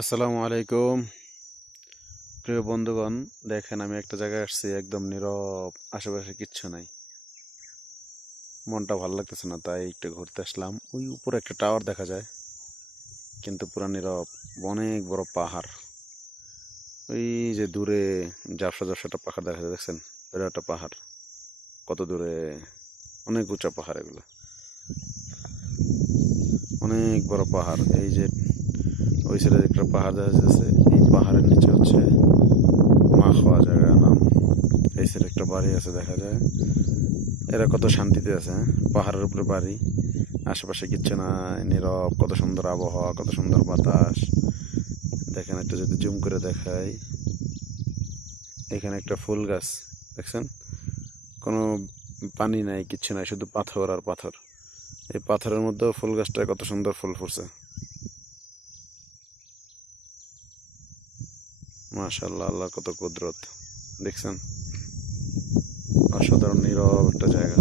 আসসালামু আলাইকুম প্রিয় বন্ধুগণ। দেখেন, আমি একটা জায়গায় আসছি, একদম নীরব, আশেপাশে কিচ্ছু নাই। মনটা ভালো লাগতেছে না, তাই একটু ঘুরতে আসলাম। ওই উপরে একটা টাওয়ার দেখা যায়, কিন্তু পুরা নীরব। অনেক বড় পাহাড়। ওই যে দূরে ঝাপসা ঝাপসা একটা পাহাড় দেখা যায়, দেখছেন? এটা একটা পাহাড়, কত দূরে, অনেক উঁচা পাহাড় এগুলো, অনেক বড় পাহাড়। এই যে ওই সাইডে একটা পাহাড় দেখা যাচ্ছে, এই পাহাড়ের নিচে হচ্ছে মা খাওয়া জায়গার নাম। এই সাইডে একটা বাড়ি আছে দেখা যায়। এরা কত শান্তিতে আছে, হ্যাঁ? পাহাড়ের উপরে বাড়ি, আশেপাশে কিচ্ছু নাই, নীরব। কত সুন্দর আবহাওয়া, কত সুন্দর বাতাস। দেখেন, একটু যদি জুম করে দেখাই, এখানে একটা ফুল গাছ, দেখছেন? কোনো পানি নাই, কিচ্ছু নাই, শুধু পাথর আর পাথর। এই পাথরের মধ্যেও ফুল গাছটায় কত সুন্দর ফুল ফুটছে। মাশাআল্লাহ, আল্লাহর কত কুদরত, দেখছেন? অসাধারণ নীরব একটা জায়গা।